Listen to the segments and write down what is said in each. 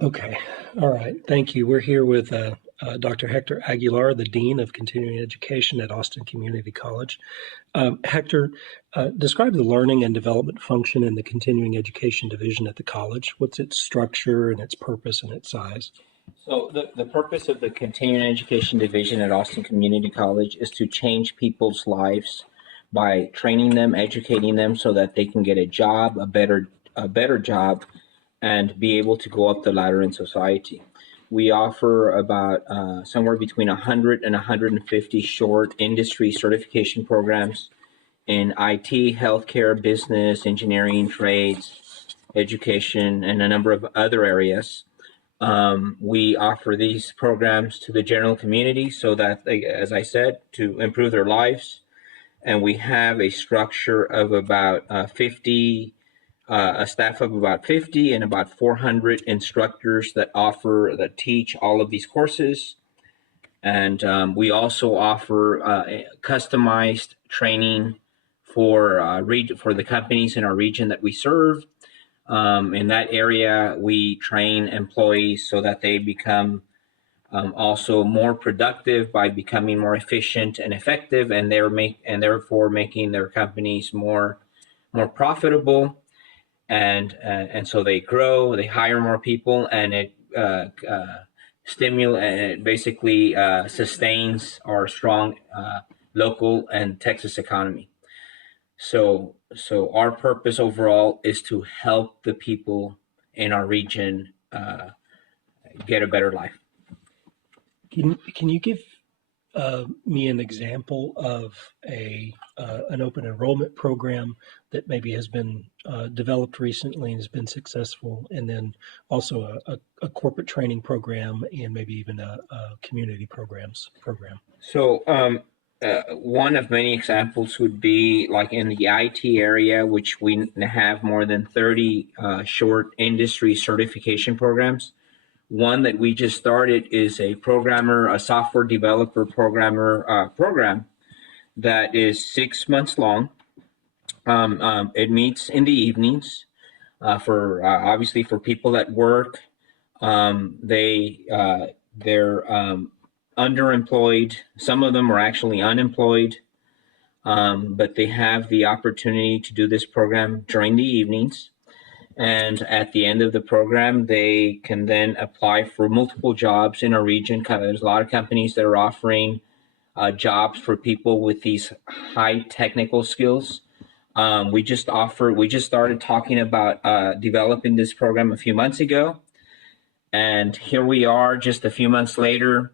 Okay. All right. Thank you. We're here with Dr. Hector Aguilar, the Dean of Continuing Education at Austin Community College. Hector, describe the learning and development function in the Continuing Education Division at the college. What's its structure and its purpose and its size? So the purpose of the Continuing Education Division at Austin Community College is to change people's lives by training them, educating them so that they can get a job, a better job, and be able to go up the ladder in society. We offer about somewhere between 100 and 150 short industry certification programs in IT, healthcare, business, engineering, trades, education, and a number of other areas. We offer these programs to the general community so that they, as I said, to improve their lives. And we have a structure of about 50, a staff of about 50 and about 400 instructors that teach all of these courses. And we also offer customized training for the companies in our region that we serve. In that area, we train employees so that they become also more productive by becoming more efficient and effective, and therefore making their companies more profitable. And so they grow, they hire more people, and it basically sustains our strong local and Texas economy. So our purpose overall is to help the people in our region get a better life. Can you give me an example of an open enrollment program that maybe has been developed recently and has been successful, and then also a corporate training program and maybe even a community program? So one of many examples would be like in the IT area, which we have more than 30 short industry certification programs. One that we just started is a software developer program that is 6 months long. It meets in the evenings for obviously for people that work. They're underemployed. Some of them are actually unemployed, but they have the opportunity to do this program during the evenings. And at the end of the program, they can then apply for multiple jobs in our region. There's a lot of companies that are offering jobs for people with these high technical skills. We just started talking about developing this program a few months ago. And here we are just a few months later,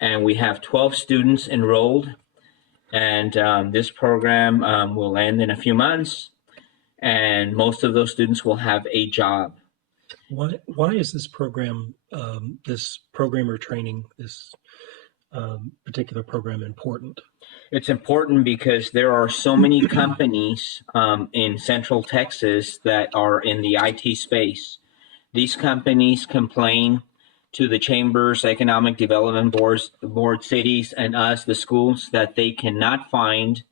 and we have 12 students enrolled. And this program will end in a few months, and most of those students will have a job. Why is this program, this programmer training, this particular program important? It's important because there are so many companies in Central Texas that are in the IT space. These companies complain to the chambers, economic development board, cities, and us, the schools, that they cannot find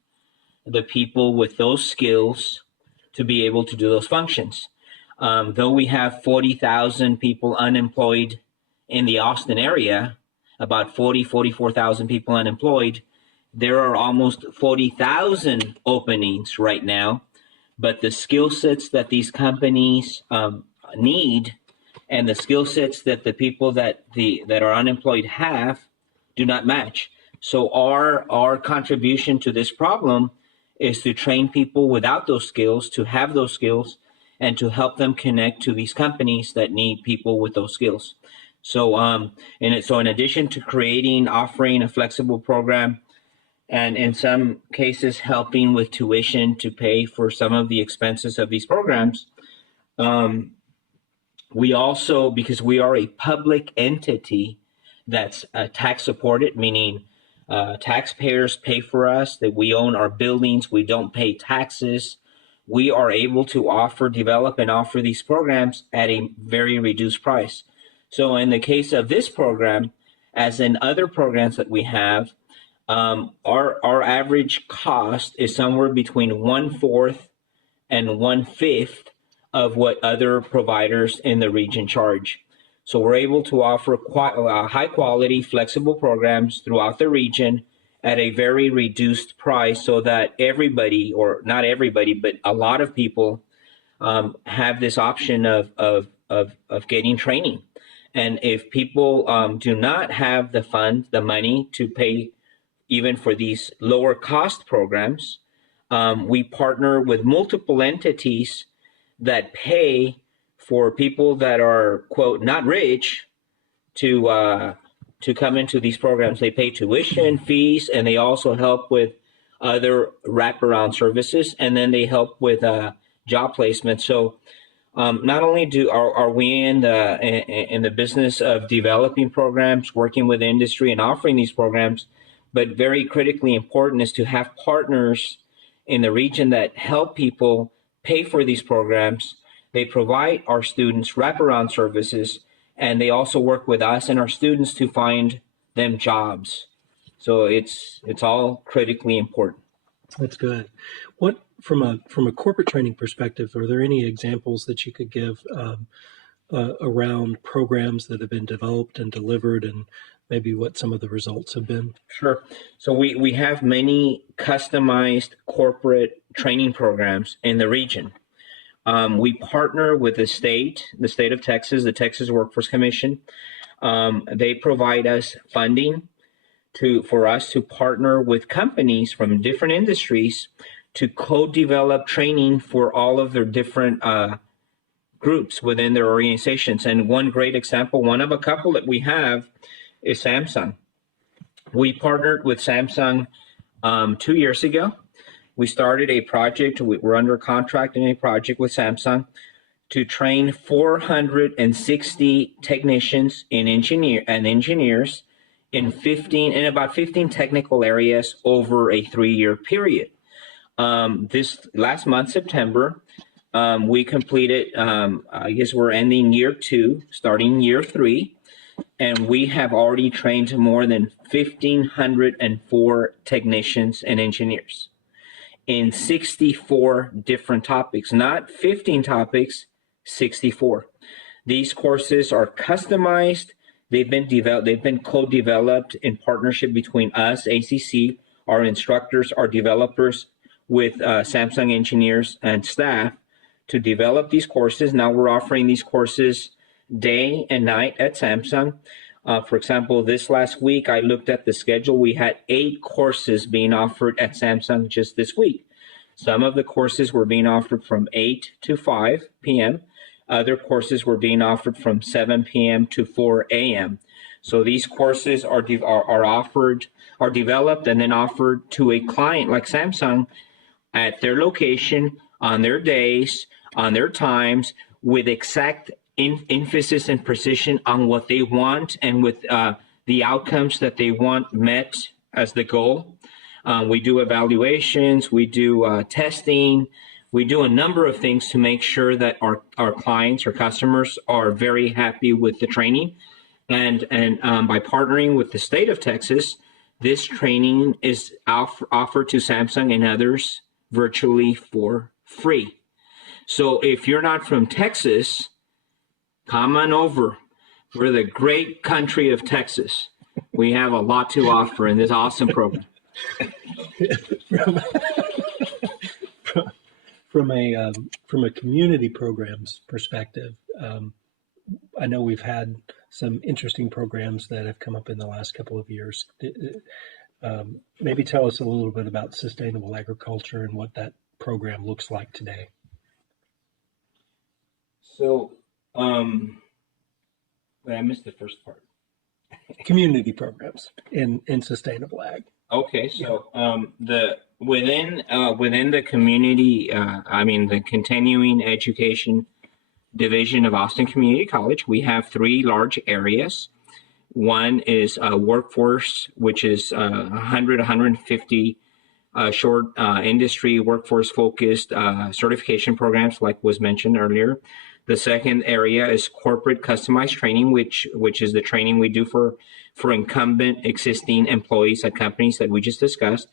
the people with those skills to be able to do those functions. Though we have 40,000 people unemployed in the Austin area, about 44,000 people unemployed, there are almost 40,000 openings right now, but the skill sets that these companies need and the skill sets that the people that are unemployed have do not match. So our contribution to this problem is to train people without those skills, to have those skills, and to help them connect to these companies that need people with those skills. So in addition to offering a flexible program, and in some cases helping with tuition to pay for some of the expenses of these programs, we also, because we are a public entity that's tax supported, meaning taxpayers pay for us, that we own our buildings, we don't pay taxes, we are able to develop and offer these programs at a very reduced price. So in the case of this program, as in other programs that we have, our average cost is somewhere between 1/4 and 1/5 of what other providers in the region charge. So we're able to offer high quality, flexible programs throughout the region at a very reduced price so that everybody, or not everybody, but a lot of people have this option of getting training. And if people do not have the funds, the money to pay even for these lower cost programs, we partner with multiple entities that pay for people that are, quote, not rich to come into these programs. They pay tuition, fees, and they also help with other wraparound services, and then they help with job placement. So not only are we in the business of developing programs, working with industry, and offering these programs, but very critically important is to have partners in the region that help people pay for these programs. They provide our students wraparound services, and they also work with us and our students to find them jobs. So it's all critically important. That's good. What from a corporate training perspective, are there any examples that you could give around programs that have been developed and delivered, and maybe what some of the results have been? Sure. So we have many customized corporate training programs in the region. We partner with the state of Texas, the Texas Workforce Commission. They provide us funding for us to partner with companies from different industries to co-develop training for all of their different groups within their organizations. And one great example, one of a couple that we have, is Samsung. We partnered with Samsung 2 years ago. We started a project. We're under contract in a project with Samsung to train 460 technicians and engineers in about 15 technical areas over a 3-year period. This last month, September, we completed, I guess we're ending year 2, starting year 3, and we have already trained more than 1,504 technicians and engineers in 64 different topics, not 15 topics, 64. These courses are customized. They've been co-developed in partnership between us, ACC, our instructors, our developers, with Samsung engineers and staff to develop these courses. Now we're offering these courses day and night at Samsung. For example, this last week, I looked at the schedule. We had 8 courses being offered at Samsung just this week. Some of the courses were being offered from 8 to 5 p.m. Other courses were being offered from 7 p.m. to 4 a.m. So these courses are developed and then offered to a client like Samsung at their location, on their days, on their times, with exact emphasis and precision on what they want and with the outcomes that they want met as the goal. We do evaluations, we do testing, we do a number of things to make sure that our clients, our customers, are very happy with the training. And by partnering with the state of Texas, this training is offered to Samsung and others virtually for free. So if you're not from Texas, come on over. We're the great country of Texas. We have a lot to offer in this awesome program. From a community programs perspective, I know we've had some interesting programs that have come up in the last couple of years. Maybe tell us a little bit about sustainable agriculture and what that program looks like today. So, I missed the first part. Community programs in sustainable ag. Okay, so within the community, the continuing education division of Austin Community College, we have 3 large areas. One is workforce, which is 150 short industry workforce focused certification programs, like was mentioned earlier. The second area is corporate customized training, which is the training we do for incumbent existing employees at companies that we just discussed.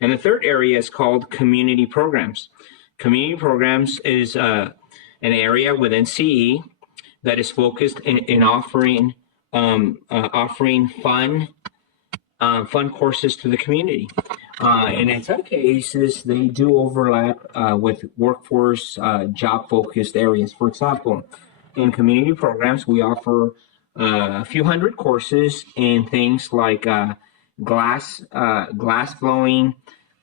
And the third area is called community programs. Community programs is an area within CE that is focused in offering offering fun courses to the community. And in some cases, they do overlap with workforce job focused areas. For example, in community programs, we offer a few hundred courses in things like glass blowing,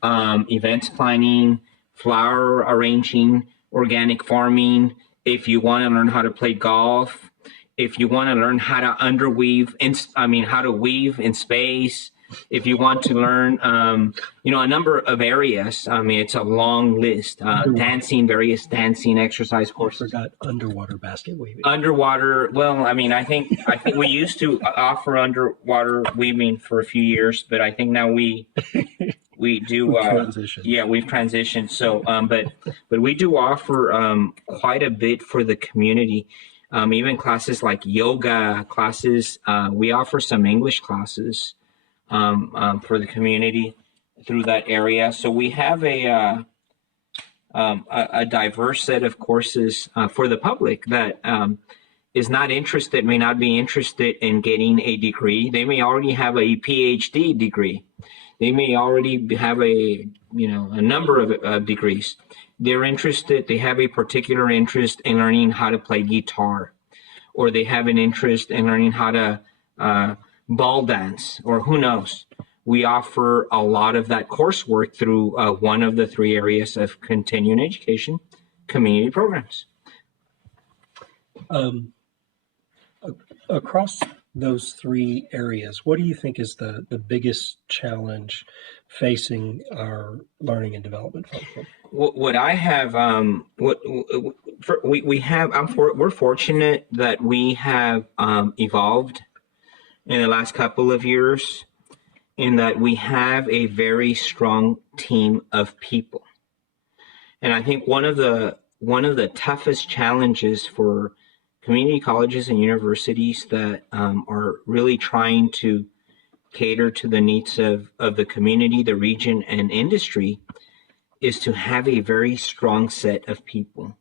events planning, flower arranging, organic farming. If you want to learn how to play golf, if you want to learn how to how to weave in space, if you want to learn, a number of areas. I mean, it's a long list. Various dancing exercise I courses. forgot underwater basket weaving. Underwater. Well, I think we used to offer underwater weaving for a few years, but I think now we do. Transition. Yeah, we've transitioned. So, but we do offer quite a bit for the community. Even classes like yoga classes. We offer some English classes for the community through that area. So we have a diverse set of courses for the public that is not interested, may not be interested in getting a degree. They may already have a PhD degree. They may already have a number of degrees. They're interested, they have a particular interest in learning how to play guitar, or they have an interest in learning how to ball dance, or who knows. We offer a lot of that coursework through one of the three areas of continuing education community programs. Across those three areas, what do you think is the biggest challenge facing our learning and development function? What I have, we're fortunate that we have evolved in the last couple of years, in that we have a very strong team of people. And I think one of the toughest challenges for community colleges and universities that are really trying to cater to the needs of the community, the region, and industry is to have a very strong set of people.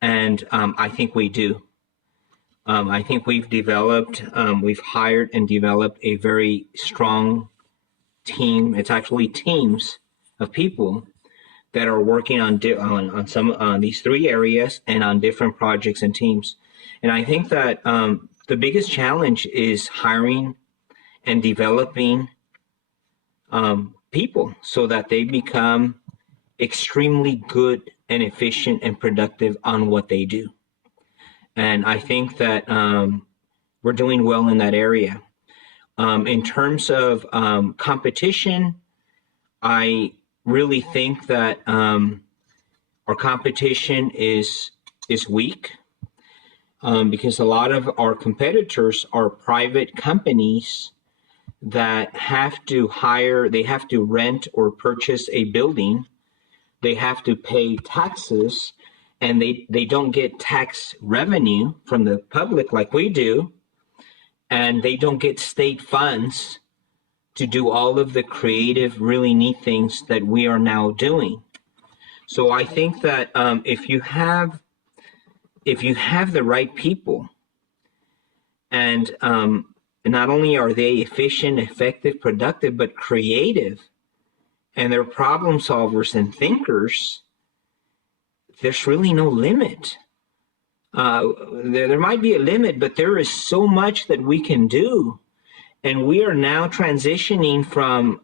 And I think we do. I think we've hired and developed a very strong team. It's actually teams of people that are working on these three areas and on different projects and teams. And I think that the biggest challenge is hiring and developing people so that they become extremely good and efficient and productive on what they do. And I think that we're doing well in that area. In terms of competition, I really think that our competition is weak because a lot of our competitors are private companies that have to rent or purchase a building. They have to pay taxes, and they don't get tax revenue from the public like we do, and they don't get state funds to do all of the creative, really neat things that we are now doing. So I think that if you have the right people, and not only are they efficient, effective, productive, but creative, and they're problem solvers and thinkers, there's really no limit. There might be a limit, but there is so much that we can do. And we are now transitioning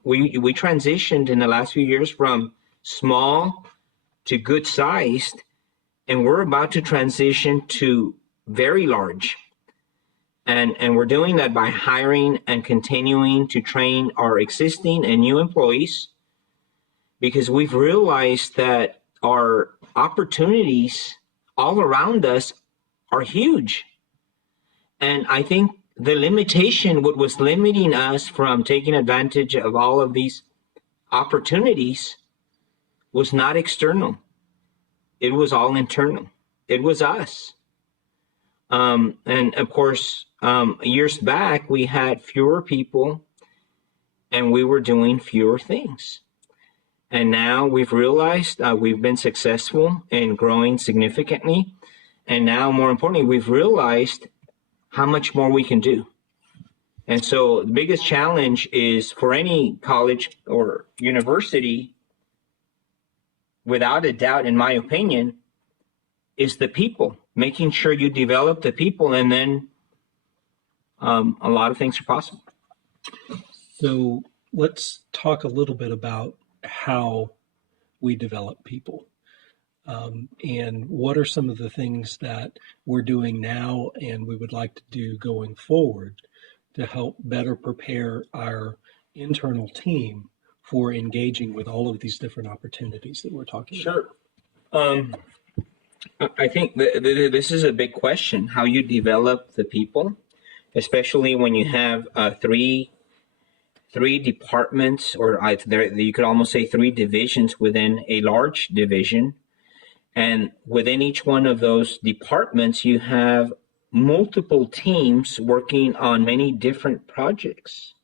we transitioned in the last few years from small to good sized, and we're about to transition to very large. And we're doing that by hiring and continuing to train our existing and new employees, because we've realized that our opportunities all around us are huge. And I think what was limiting us from taking advantage of all of these opportunities was not external. It was all internal. It was us. And of course, years back, we had fewer people and we were doing fewer things. And now we've realized we've been successful in growing significantly. And now, more importantly, we've realized how much more we can do. And so the biggest challenge is for any college or university, without a doubt, in my opinion, is the people, making sure you develop the people, and then a lot of things are possible. So let's talk a little bit about how we develop people. And what are some of the things that we're doing now and we would like to do going forward to help better prepare our internal team for engaging with all of these different opportunities that we're talking about? Sure. I think this is a big question, how you develop the people, especially when you have three departments, or you could almost say three divisions within a large division. And within each one of those departments, you have multiple teams working on many different projects.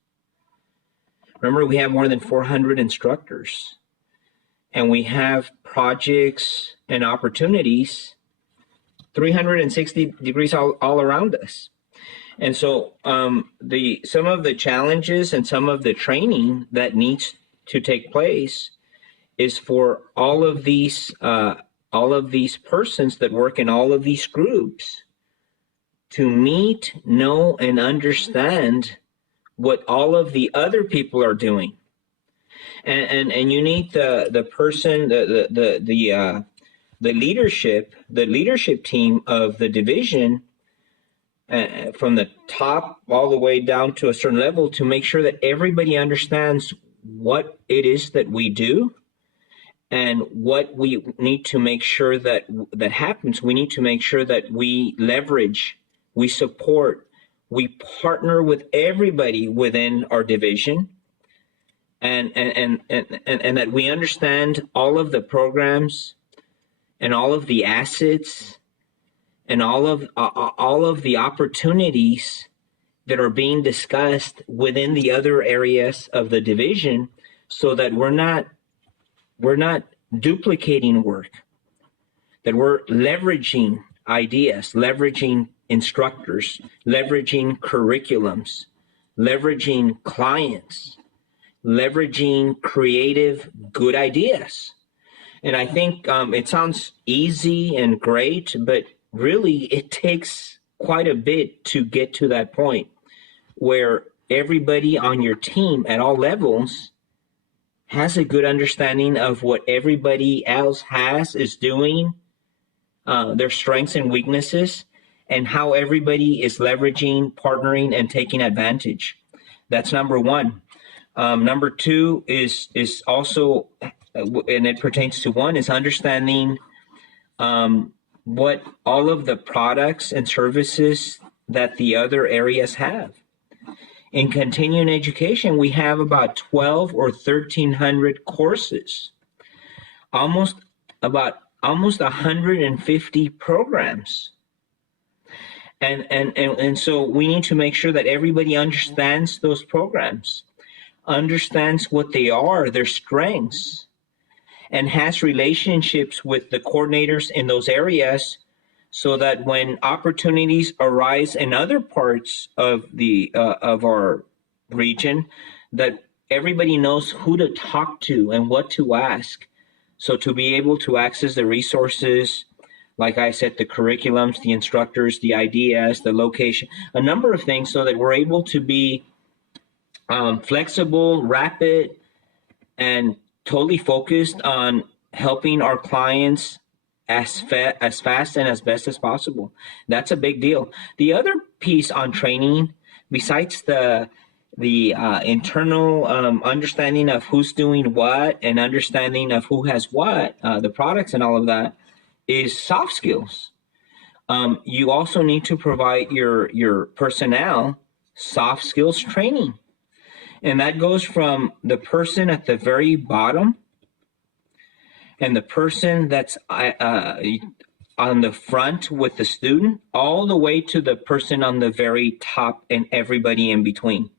Remember, we have more than 400 instructors, and we have projects and opportunities 360 degrees all around us. And so some of the challenges and some of the training that needs to take place is for all of these persons that work in all of these groups to meet, know, and understand what all of the other people are doing. And you need the person, the leadership team of the division, from the top all the way down to a certain level, to make sure that everybody understands what it is that we do and what we need to make sure that happens. We need to make sure that we leverage, we support, we partner with everybody within our division, and that we understand all of the programs and all of the assets and all of the opportunities that are being discussed within the other areas of the division, so that we're not duplicating work, that we're leveraging ideas, leveraging instructors, leveraging curriculums, leveraging clients, leveraging creative, good ideas. And I think it sounds easy and great, but really it takes quite a bit to get to that point where everybody on your team at all levels has a good understanding of what everybody else is doing, their strengths and weaknesses, and how everybody is leveraging, partnering, and taking advantage. That's number one. Number two is also, and it pertains to one, is understanding what all of the products and services that the other areas have. In continuing education, we have about 12 or 1,300 courses, almost 150 programs. And so we need to make sure that everybody understands those programs, understands what they are, their strengths, and has relationships with the coordinators in those areas, so that when opportunities arise in other parts of our region, that everybody knows who to talk to and what to ask. So to be able to access the resources, like I said, the curriculums, the instructors, the ideas, the location, a number of things, so that we're able to be flexible, rapid, and totally focused on helping our clients as fast and as best as possible. That's a big deal. The other piece on training, besides the internal understanding of who's doing what and understanding of who has what, the products and all of that, is soft skills. You also need to provide your personnel soft skills training. And that goes from the person at the very bottom and the person that's on the front with the student, all the way to the person on the very top and everybody in between.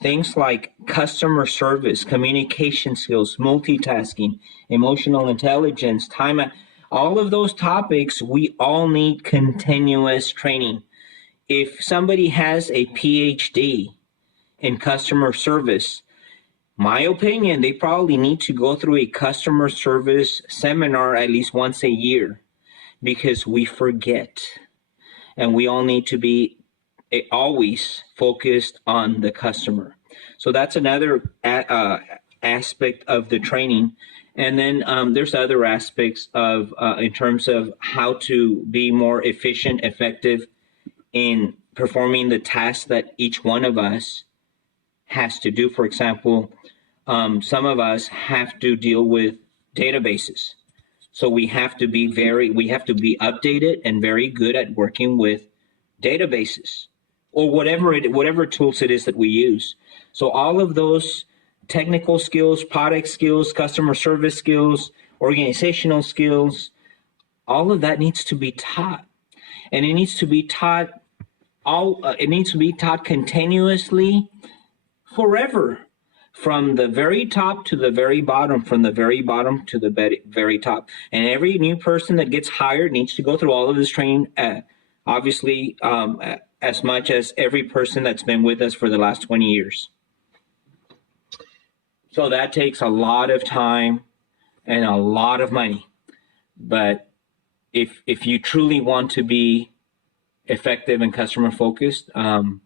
Things like customer service, communication skills, multitasking, emotional intelligence, time, All of those topics, we all need continuous training. If somebody has a PhD in customer service, my opinion, they probably need to go through a customer service seminar at least once a year, because we forget, and we all need to be always focused on the customer. So that's another aspect of the training. And then there's other aspects of in terms of how to be more efficient, effective in performing the tasks that each one of us has to do. For example, some of us have to deal with databases. So we have to be updated and very good at working with databases, or whatever tools it is that we use. So all of those technical skills, product skills, customer service skills, organizational skills, all of that needs to be taught. And it needs to be taught continuously, forever, from the very top to the very bottom, from the very bottom to the very top. And every new person that gets hired needs to go through all of this training, obviously, as much as every person that's been with us for the last 20 years. So that takes a lot of time and a lot of money. But if you truly want to be effective and customer focused, you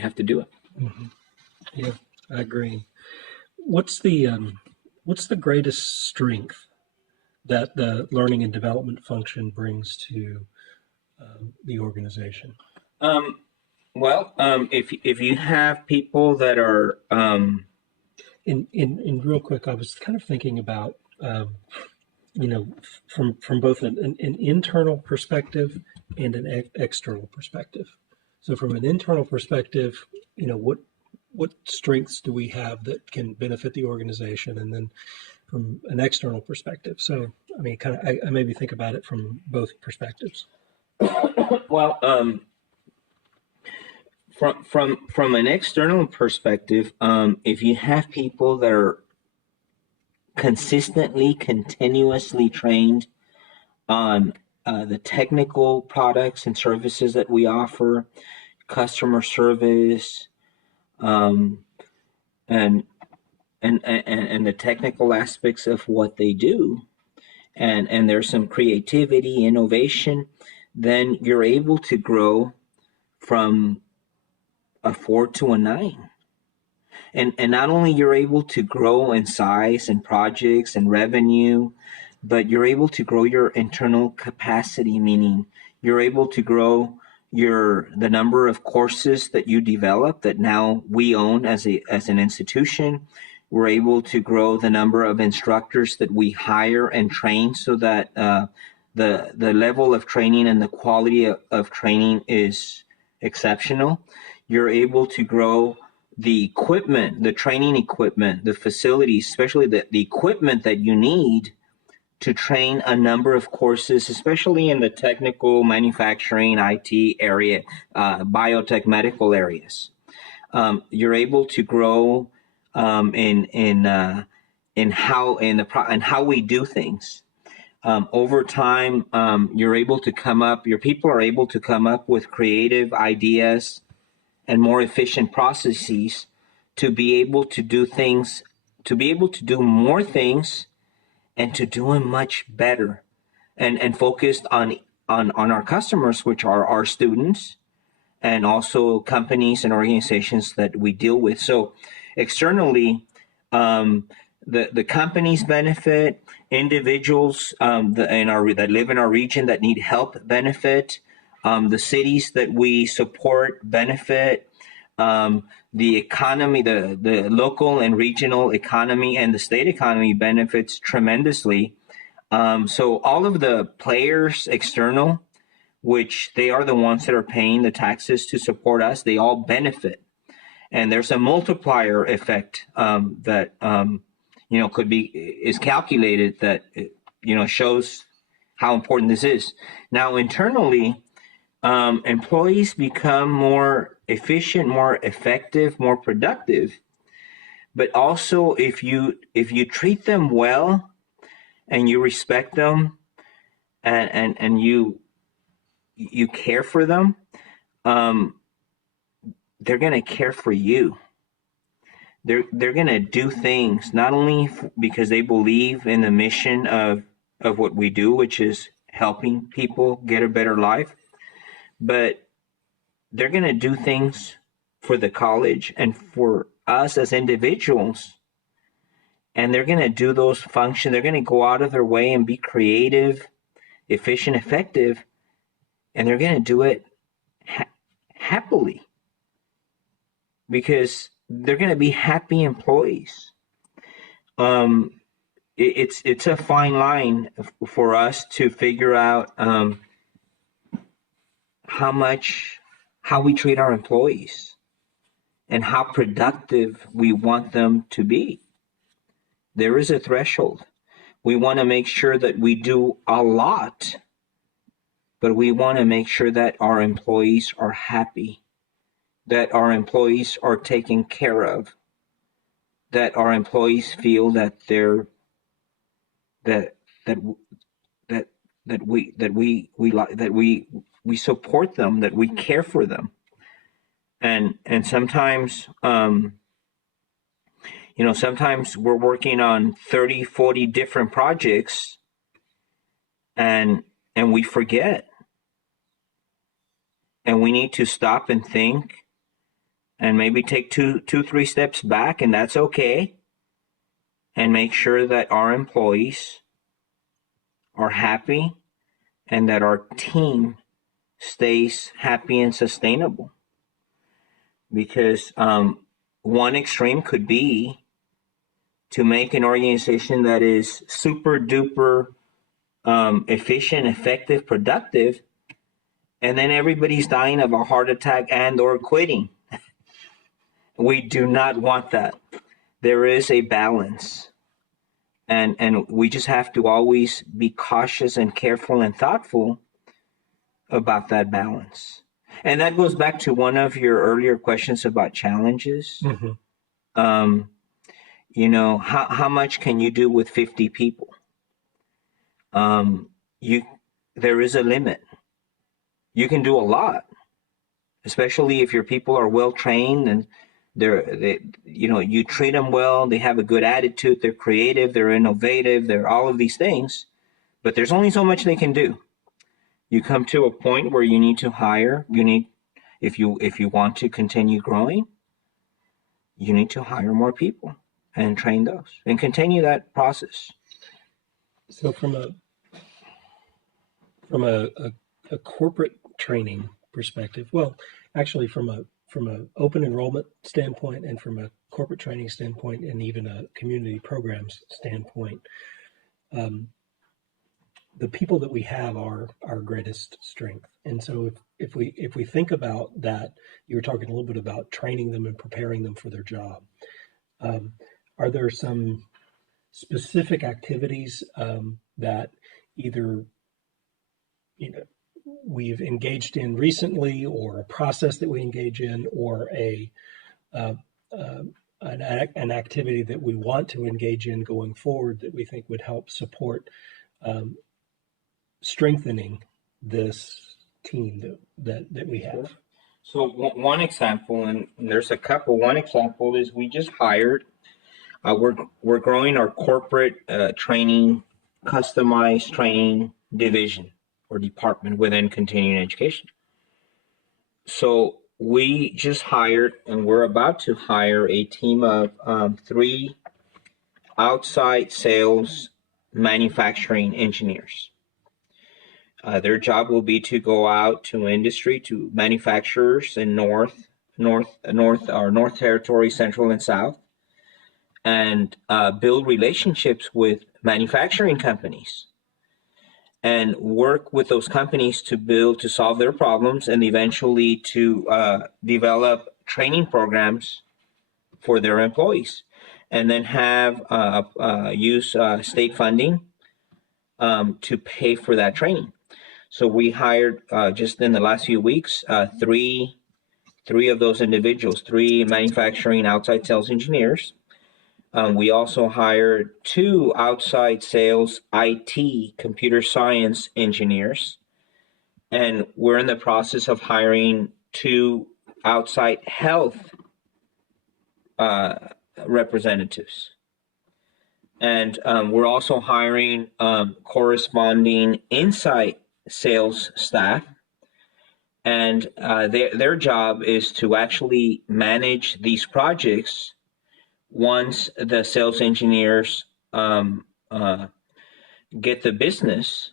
have to do it. Mm-hmm. Yeah, I agree. What's the greatest strength that the learning and development function brings to the organization? If you have people that are in real quick, I was kind of thinking about from both an internal perspective and an external perspective. So from an internal perspective, what strengths do we have that can benefit the organization, and then from an external perspective. So I mean, I maybe think about it from both perspectives. Well, from an external perspective, if you have people that are continuously trained on the technical products and services that we offer, customer service, and the technical aspects of what they do, and there's some creativity, innovation, then you're able to grow from a 4 to a 9. And not only you're able to grow in size and projects and revenue, but you're able to grow your internal capacity, meaning you're able to grow the number of courses that you develop that now we own as an institution. We're able to grow the number of instructors that we hire and train, so that the level of training and the quality of training is exceptional. You're able to grow the equipment, the training equipment, the facilities, especially the equipment that you need to train a number of courses, especially in the technical, manufacturing, IT area, biotech, medical areas. You're able to grow in how we do things. Over time, your people are able to come up with creative ideas and more efficient processes to be able to do things, to be able to do more things, and to do them much better, and focused on our customers, which are our students, and also companies and organizations that we deal with. So externally, the companies benefit, individuals that live in our region that need help benefit, the cities that we support benefit, the economy, the local and regional economy and the state economy benefits tremendously. So all of the players external, which they are the ones that are paying the taxes to support us, they all benefit. And there's a multiplier effect that is calculated, that shows how important this is. Now internally, employees become more efficient, more effective, more productive. But also, if you treat them well and you respect them, and you care for them, um, they're going to care for you. They're going to do things not only because they believe in the mission of what we do, which is helping people get a better life, but they're going to do things for the college and for us as individuals. And they're going to do those functions. They're going to go out of their way and be creative, efficient, effective, and they're going to do it happily because they're going to be happy employees. It's a fine line for us to figure out how we treat our employees and how productive we want them to be. There is a threshold. We want to make sure that we do a lot, but we want to make sure that our employees are happy, that our employees are taken care of, that our employees feel that they're that we support them, that we care for them. And sometimes sometimes we're working on 30, 40 different projects and we forget. And we need to stop and think and maybe take two, 3 steps back, and that's okay. And make sure that our employees are happy and that our team stays happy and sustainable. Because one extreme could be to make an organization that is super duper efficient, effective, productive, and then everybody's dying of a heart attack and or quitting. We do not want that. There is a balance. And we just have to always be cautious and careful and thoughtful about that balance. And that goes back to one of your earlier questions about challenges. Mm-hmm. How much can you do with 50 people? There is a limit. You can do a lot, especially if your people are well trained and you treat them well. They have a good attitude. They're creative. They're innovative. They're all of these things. But there's only so much they can do. You come to a point where you need to hire. If you want to continue growing, you need to hire more people and train those and continue that process. So from a corporate training perspective, well, actually from a open enrollment standpoint and from a corporate training standpoint and even a community programs standpoint, the people that we have are our greatest strength. And so if we think about that, you were talking a little bit about training them and preparing them for their job. Are there some specific activities that either we've engaged in recently, or a process that we engage in, or an activity that we want to engage in going forward that we think would help support strengthening this team that we have? So one example, and there's a couple. One example is we just hired. We're growing our corporate training, customized training division or department within continuing education. So we just hired, and we're about to hire a team of 3 outside sales manufacturing engineers. Their job will be to go out to industry, to manufacturers in North Territory, Central and South, and build relationships with manufacturing companies and work with those companies to solve their problems and eventually to develop training programs for their employees, and then have use state funding to pay for that training. So we hired just in the last few weeks 3 of those individuals, 3 manufacturing outside sales engineers. We also hired 2 outside sales IT computer science engineers, and we're in the process of hiring 2 outside health representatives. And we're also hiring corresponding inside sales staff, and their job is to actually manage these projects. Once the sales engineers get the business,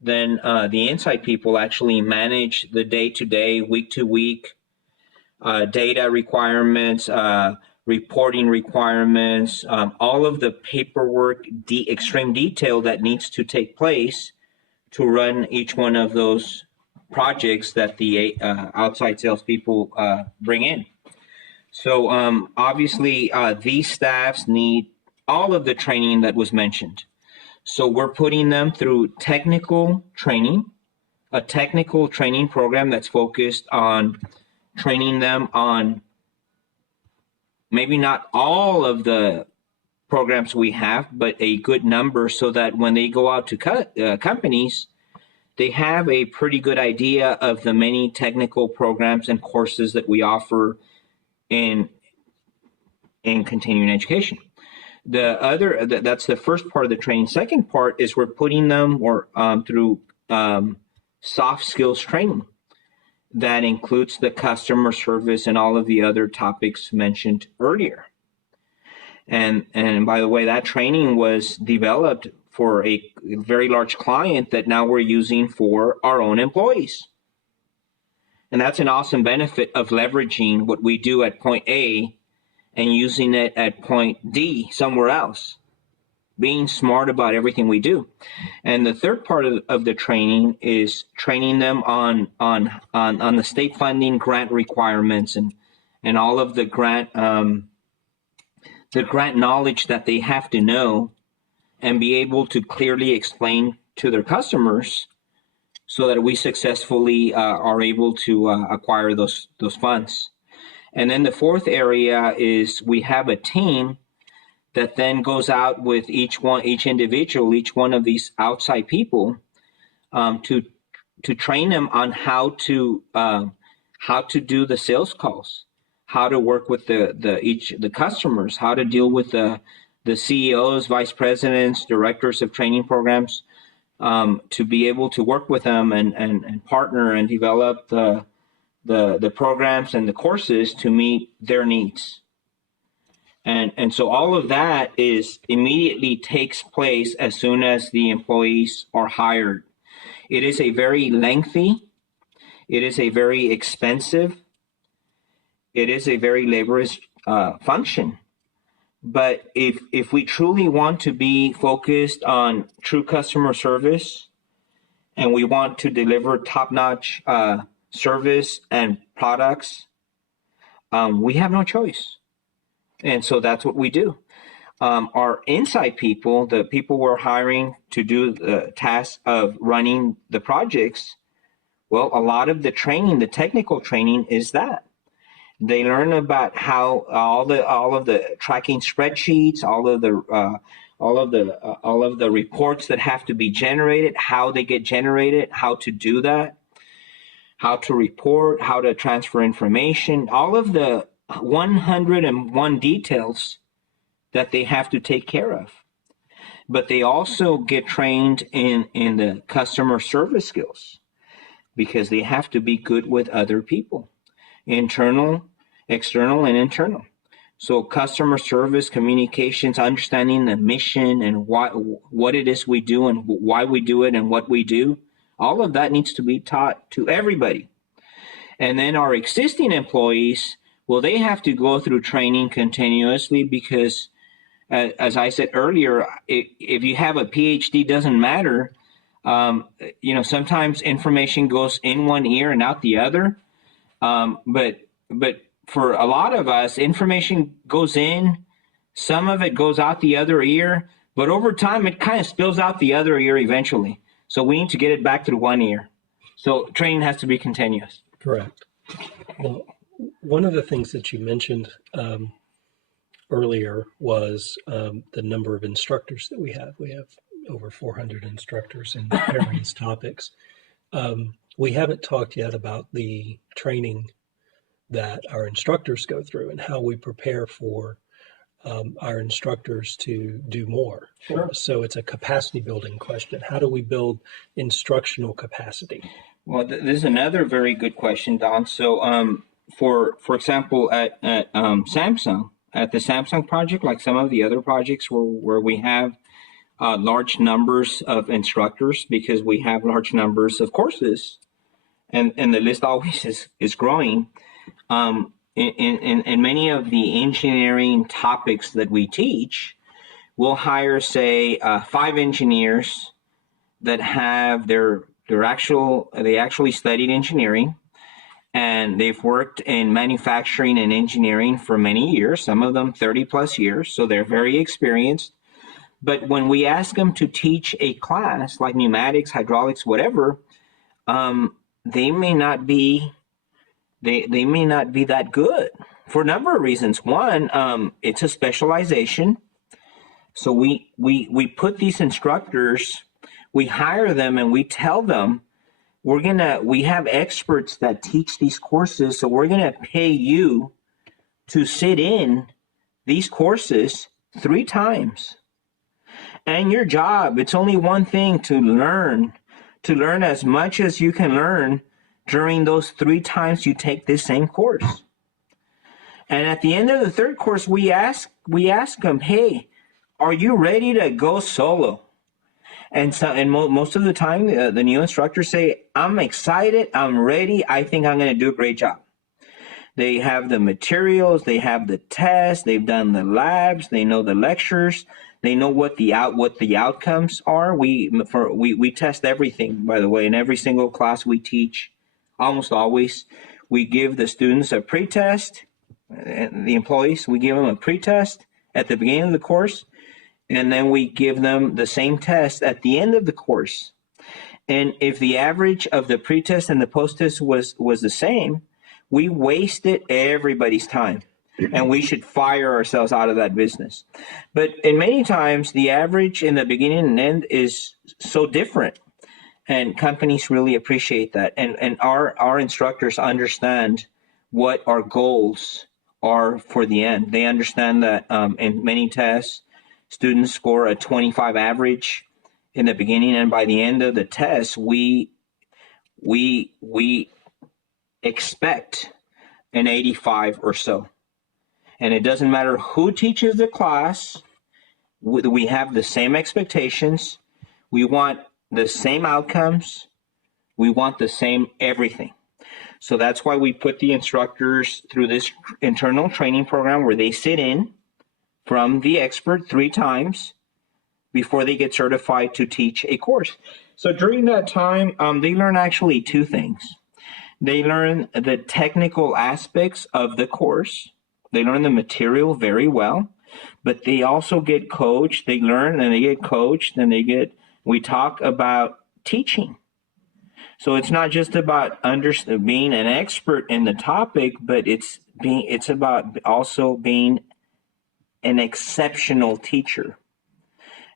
then the inside people actually manage the day-to-day, week-to-week data requirements, reporting requirements, all of the paperwork, extreme detail that needs to take place to run each one of those projects that the outside salespeople bring in. So obviously, these staffs need all of the training that was mentioned. So we're putting them through technical training, a technical training program that's focused on training them on maybe not all of the programs we have, but a good number, so that when they go out to companies, they have a pretty good idea of the many technical programs and courses that we offer in continuing education. That's the first part of the training. Second part is we're putting them through soft skills training. That includes the customer service and all of the other topics mentioned earlier. And by the way, that training was developed for a very large client that now we're using for our own employees. And that's an awesome benefit of leveraging what we do at point A and using it at point D somewhere else, being smart about everything we do. And the third part of the training is training them on the state funding grant requirements and all of the grant knowledge that they have to know and be able to clearly explain to their customers, so that we successfully are able to acquire those funds. And then the fourth area is we have a team that then goes out with each individual, each one of these outside people, to train them on how to do the sales calls, how to work with the customers, how to deal with the CEOs, vice presidents, directors of training programs, to be able to work with them and partner and develop the programs and the courses to meet their needs. And so all of that immediately takes place as soon as the employees are hired. It is a very lengthy, it is a very expensive, it is a very laborious function. But if we truly want to be focused on true customer service, and we want to deliver top-notch service and products, we have no choice. And so that's what we do. Our inside people, the people we're hiring to do the task of running the projects, well, a lot of the training, the technical training, is that. They learn about how all of the tracking spreadsheets, all of the reports that have to be generated, how they get generated, how to do that, how to report, how to transfer information, all of the 101 details that they have to take care of. But they also get trained in the customer service skills, because they have to be good with other people. Internal, external, and internal. So customer service, communications, understanding the mission and what it is we do and why we do it and what we do, all of that needs to be taught to everybody. And then our existing employees, well, they have to go through training continuously, because as I said earlier, if you have a PhD, doesn't matter. Sometimes information goes in one ear and out the other. But for a lot of us, information goes in, some of it goes out the other ear, but over time it kind of spills out the other ear eventually. So we need to get it back through one ear. So training has to be continuous. Correct. Well, one of the things that you mentioned earlier was the number of instructors that we have. We have over 400 instructors in various topics. We haven't talked yet about the training that our instructors go through and how we prepare for our instructors to do more. Sure. So it's a capacity building question. How do we build instructional capacity? Well, this is another very good question, Don. So, for example, at Samsung, at the Samsung project, like some of the other projects where we have large numbers of instructors, because we have large numbers of courses, and the list always is growing. In many of the engineering topics that we teach, we'll hire, say, 5 engineers that have they actually studied engineering, and they've worked in manufacturing and engineering for many years, some of them 30 plus years, so they're very experienced. But when we ask them to teach a class like pneumatics, hydraulics, whatever, they may not be that good for a number of reasons. One, it's a specialization. So we put these instructors, we hire them, and we tell them we have experts that teach these courses, so we're gonna pay you to sit in these courses 3 times. And your job, it's only one thing: to learn as much as you can learn during those 3 times you take this same course. And at the end of the 3rd course, we ask them, hey, are you ready to go solo? And most of the time, the new instructors say, I'm excited, I'm ready, I think I'm going to do a great job. They have the materials, they have the tests, they've done the labs, they know the lectures, they know what the outcomes are. We test everything, by the way, in every single class we teach. Almost always, we give the students a pre-test, the employees, we give them a pre-test at the beginning of the course, and then we give them the same test at the end of the course. And if the average of the pre-test and the post-test was the same, we wasted everybody's time, and we should fire ourselves out of that business. But in many times, the average in the beginning and end is so different. And companies really appreciate that. And our instructors understand what our goals are for the end. They understand that in many tests, students score a 25 average in the beginning, and by the end of the test, we expect an 85 or so. And it doesn't matter who teaches the class, we have the same expectations. We want the same outcomes. We want the same everything. So that's why we put the instructors through this internal training program where they sit in from the expert 3 times before they get certified to teach a course. So during that time, they learn actually 2 things. They learn the technical aspects of the course. They learn the material very well, but they also get coached. They learn and they get coached, and we talk about teaching. So it's not just about being an expert in the topic, but it's about also being an exceptional teacher.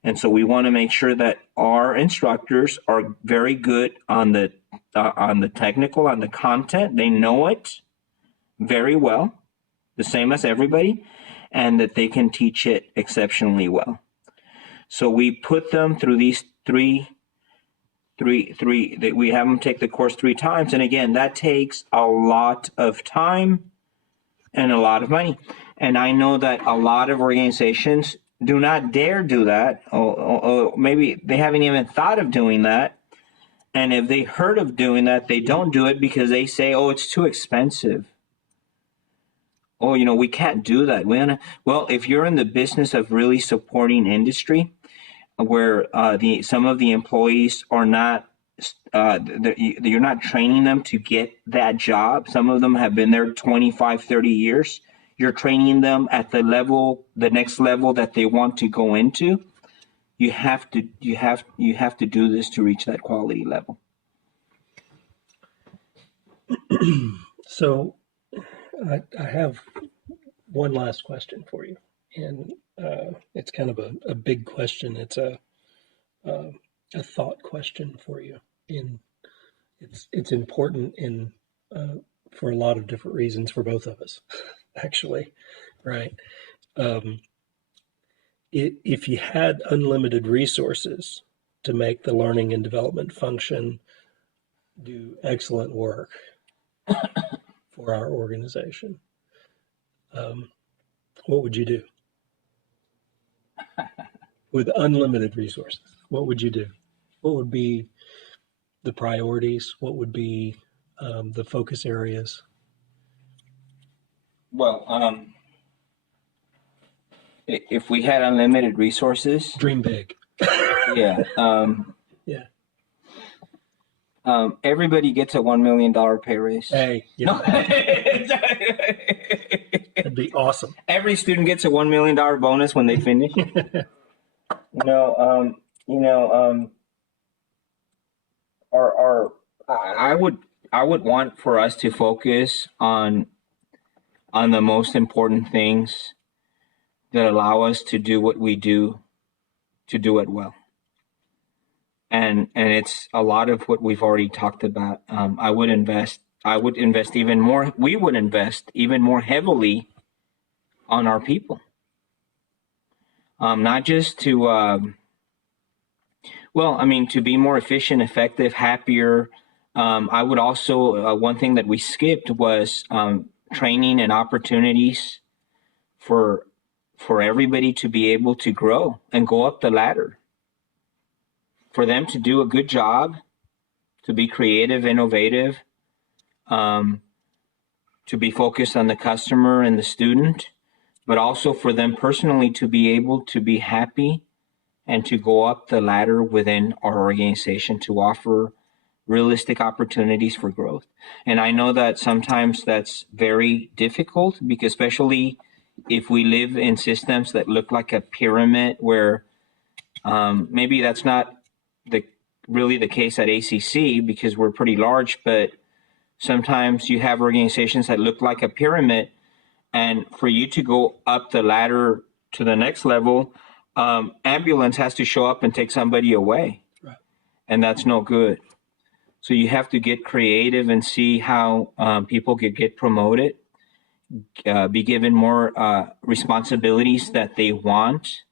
And so we want to make sure that our instructors are very good on the technical, on the content. They know it very well, the same as everybody, and that they can teach it exceptionally well. So we put them through these three, that we have them take the course 3 times. And again, that takes a lot of time and a lot of money. And I know that a lot of organizations do not dare do that, or maybe they haven't even thought of doing that. And if they heard of doing that, they don't do it because they say, oh, it's too expensive. Oh, we can't do that. Well, if you're in the business of really supporting industry, where some of the employees are not, you're not training them to get that job. Some of them have been there 25, 30 years. You're training them at the next level that they want to go into. You have to do this to reach that quality level. So I have one last question for you. And it's kind of a big question. It's a thought question for you. In it's important in for a lot of different reasons for both of us, actually, right? Um, if you had unlimited resources to make the learning and development function do excellent work for our organization, what would you do? With unlimited resources, what would you do? What would be the priorities? What would be the focus areas? Well, if we had unlimited resources, Dream big. yeah. Yeah. Everybody gets a $1 million pay raise. Hey, No. that'd be awesome. Every student gets a $1 million bonus when they finish. I would want for us to focus on the most important things that allow us to do what we do, to do it well. And it's a lot of what we've already talked about. I would invest even more. We would invest even more heavily on our people. Not just to, to be more efficient, effective, happier. I would also, one thing that we skipped was training and opportunities for everybody to be able to grow and go up the ladder. For them to do a good job, to be creative, innovative, to be focused on the customer and the student, but also for them personally to be able to be happy and to go up the ladder within our organization to offer realistic opportunities for growth. And I know that sometimes that's very difficult, because especially if we live in systems that look like a pyramid, where maybe that's not really the case at ACC, because we're pretty large, but sometimes you have organizations that look like a pyramid, and for you to go up the ladder to the next level, ambulance has to show up and take somebody away. Right. And that's no good. So you have to get creative and see how people could get promoted, be given more responsibilities that they want,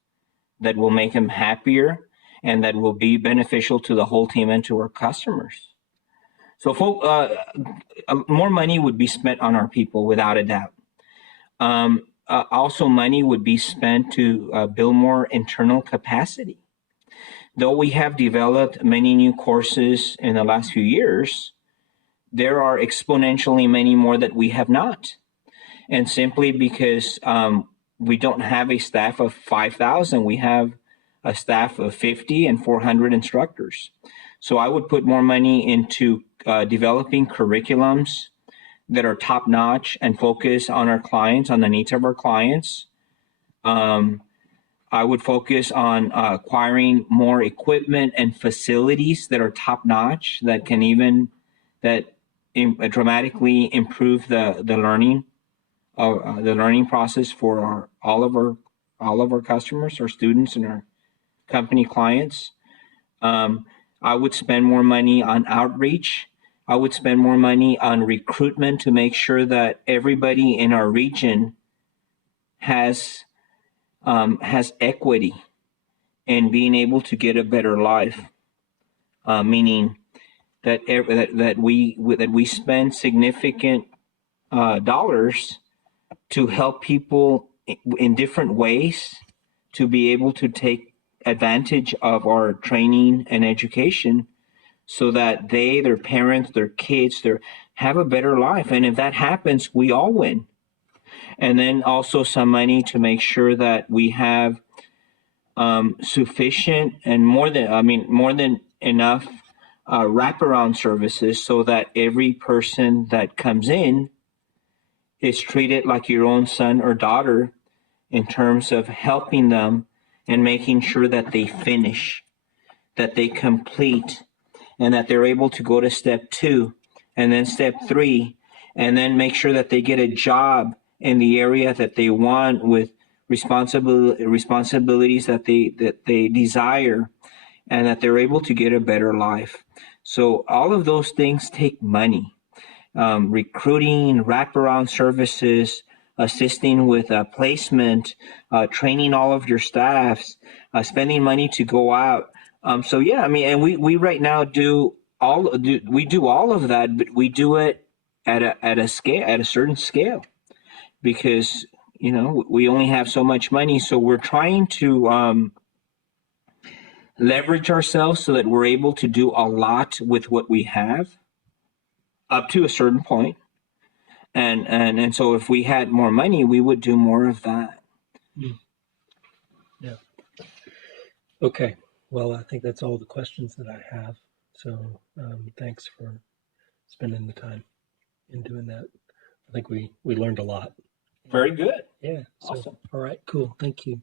that will make them happier, and that will be beneficial to the whole team and to our customers. So more money would be spent on our people, without a doubt. Also, money would be spent to build more internal capacity. Though we have developed many new courses in the last few years, there are exponentially many more that we have not. And simply because we don't have a staff of 5,000, we have a staff of 50 and 400 instructors. So I would put more money into developing curriculums that are top notch and focus on our clients, on the needs of our clients. I would focus on acquiring more equipment and facilities that are top notch, that can dramatically improve the learning process for all of our customers, our students, and our company clients. I would spend more money on outreach. I would spend more money on recruitment to make sure that everybody in our region has equity in being able to get a better life. Meaning that we spend significant dollars to help people in different ways to be able to take advantage of our training and education, so that they, their parents, their kids, have a better life. And if that happens, we all win. And then also some money to make sure that we have sufficient and more than enough wraparound services, so that every person that comes in is treated like your own son or daughter, in terms of helping them and making sure that they finish, that they complete, and that they're able to go to step 2 and then step 3, and then make sure that they get a job in the area that they want, with responsibilities that they desire, and that they're able to get a better life. So all of those things take money. Recruiting, wraparound services, assisting with placement, training all of your staffs, spending money to go out. So yeah, I mean, and we right now we do all of that, but we do it at a scale, at a certain scale, because we only have so much money. So we're trying to leverage ourselves so that we're able to do a lot with what we have up to a certain point. And so if we had more money, we would do more of that. Yeah. Okay. Well, I think that's all the questions that I have. So thanks for spending the time in doing that. I think we learned a lot. Very good. Yeah. So, Awesome. all right. Cool. Thank you.